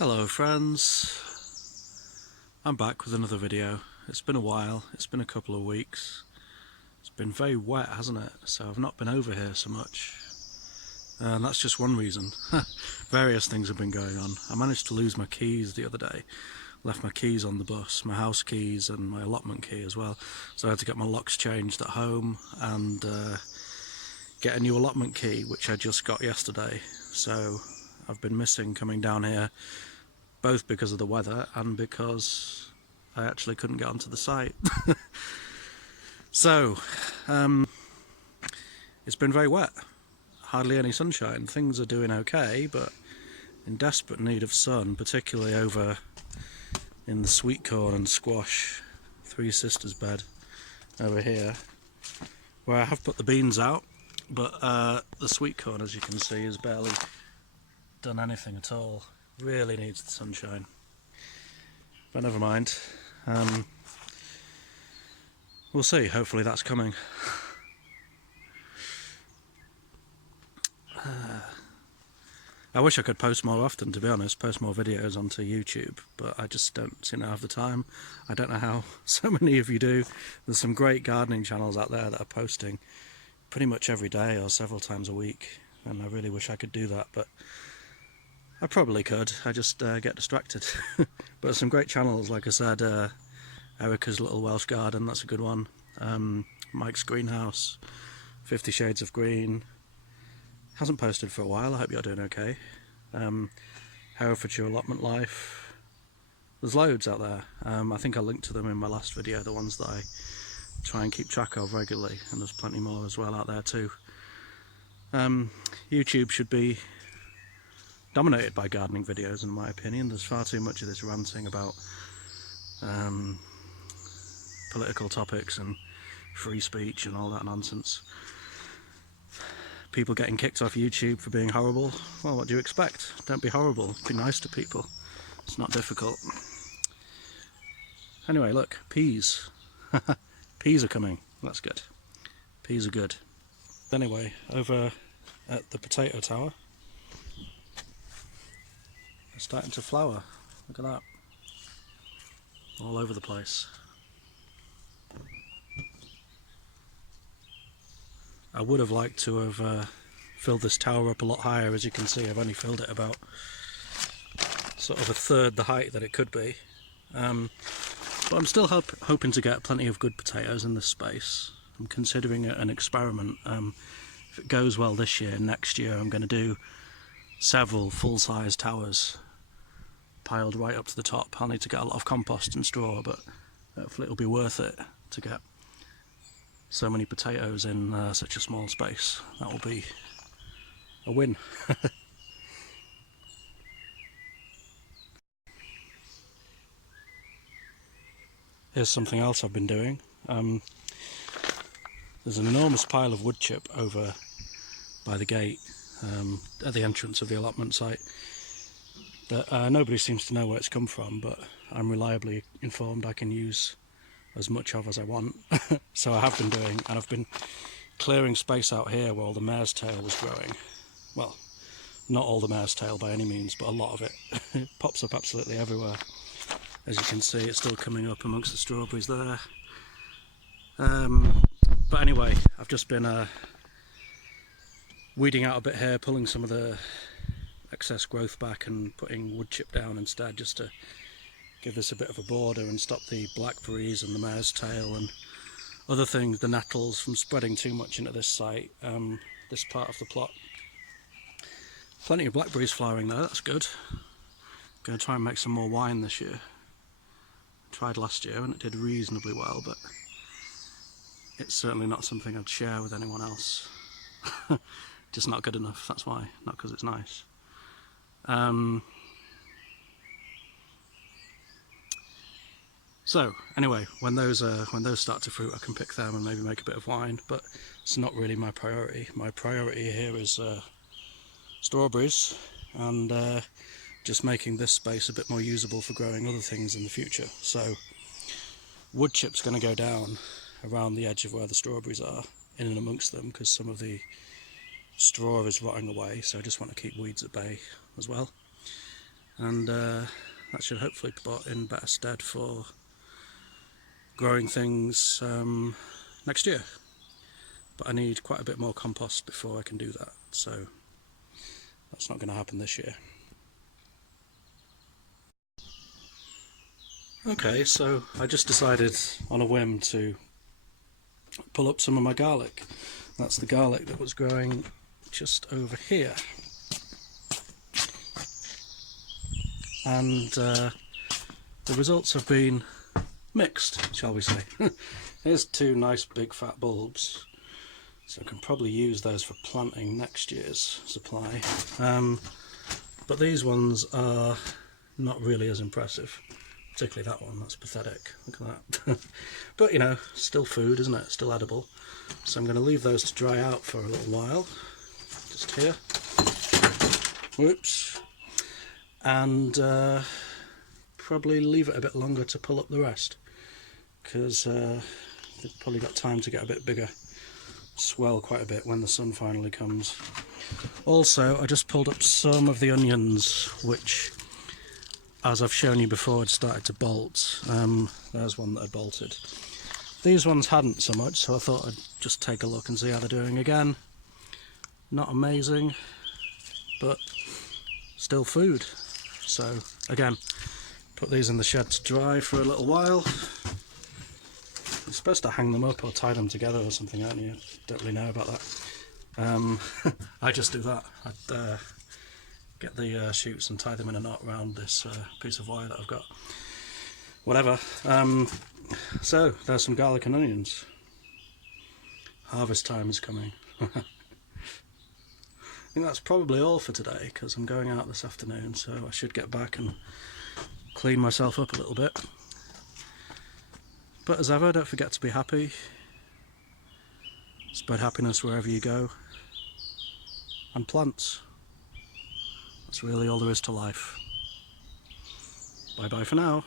Hello friends, I'm back with another video. It's been a while, it's been a couple of weeks. It's been very wet, hasn't it? So I've not been over here so much. And that's just one reason. Various things have been going on. I managed to lose my keys the other day. Left my keys on the bus, my house keys and my allotment key as well. So I had to get my locks changed at home and get a new allotment key, which I just got yesterday. So I've been missing coming down here, both because of the weather and because I actually couldn't get onto the site. So, it's been very wet, hardly any sunshine. Things are doing okay, but in desperate need of sun, particularly over in the sweet corn and squash Three Sisters bed over here, where I have put the beans out, but the sweet corn, as you can see, has barely done anything at all. Really needs the sunshine, but never mind. We'll see, hopefully that's coming. I wish I could post more often, to be honest, post more videos onto YouTube, but I just don't seem to have the time. I don't know how so many of you do. There's some great gardening channels out there that are posting pretty much every day or several times a week, and I really wish I could do that, but I probably could. I just get distracted. But some great channels, like I said, Erica's Little Welsh Garden, that's a good one. Mike's Greenhouse, 50 Shades of Green. Hasn't posted for a while, I hope you're doing okay. Herefordshire Allotment Life. There's loads out there. I think I linked to them in my last video, the ones that I try and keep track of regularly, and there's plenty more as well out there too. YouTube should be dominated by gardening videos, in my opinion. There's far too much of this ranting about political topics and free speech and all that nonsense. People getting kicked off YouTube for being horrible. Well, what do you expect? Don't be horrible, be nice to people. It's not difficult. Anyway, look, peas. Peas are coming, that's good. Peas are good. Anyway, over at the potato tower, they're starting to flower. Look at that. All over the place. I would have liked to have filled this tower up a lot higher. As you can see, I've only filled it about sort of a third the height that it could be. But I'm still hoping to get plenty of good potatoes in this space. I'm considering it an experiment. If it goes well this year, next year I'm going to do several full-size towers piled right up to the top. I'll need to get a lot of compost and straw, but hopefully it'll be worth it to get so many potatoes in such a small space. That will be a win. Here's something else I've been doing. There's an enormous pile of wood chip over by the gate at the entrance of the allotment site that nobody seems to know where it's come from, but I'm reliably informed I can use as much of as I want. So I have been doing, and I've been clearing space out here where all the mare's tail was growing. Well, not all the mare's tail by any means, but a lot of it. It pops up absolutely everywhere. As you can see, it's still coming up amongst the strawberries there. But anyway, I've just been weeding out a bit here, pulling some of the excess growth back and putting wood chip down instead, just to give this a bit of a border and stop the blackberries and the mare's tail and other things, the nettles, from spreading too much into this site, this part of the plot. Plenty of blackberries flowering there, that's good. Going to try and make some more wine this year. Tried last year and it did reasonably well, but it's certainly not something I'd share with anyone else. Just not good enough, that's why, not because it's nice. So anyway, when those start to fruit, I can pick them and maybe make a bit of wine, but it's not really my priority. My priority here is strawberries and just making this space a bit more usable for growing other things in the future. So wood chip's going to go down around the edge of where the strawberries are, in and amongst them, because some of the straw is rotting away, so I just want to keep weeds at bay as well. and that should hopefully put in better stead for growing things next year. But I need quite a bit more compost before I can do that, so that's not going to happen this year. Okay, so I just decided on a whim to pull up some of my garlic. That's the garlic that was growing just over here. And the results have been mixed, shall we say. Here's two nice big fat bulbs, so I can probably use those for planting next year's supply. But these ones are not really as impressive, particularly that one. That's pathetic. Look at that. But you know, still food, isn't it? Still edible. So I'm going to leave those to dry out for a little while, just here. Whoops. And probably leave it a bit longer to pull up the rest, because they've probably got time to get a bit bigger, swell quite a bit when the sun finally comes. Also, I just pulled up some of the onions, which, as I've shown you before, had started to bolt. There's one that had bolted. These ones hadn't so much, so I thought I'd just take a look and see how they're doing again. Not amazing, but still food. So again, put these in the shed to dry for a little while. You're supposed to hang them up or tie them together or something, aren't you? Don't really know about that. I just do that. I'd get the shoots and tie them in a knot around this piece of wire that I've got. Whatever. So there's some garlic and onions. Harvest time is coming. I think that's probably all for today, because I'm going out this afternoon, so I should get back and clean myself up a little bit. But as ever, don't forget to be happy. Spread happiness wherever you go. And plants. That's really all there is to life. Bye bye for now.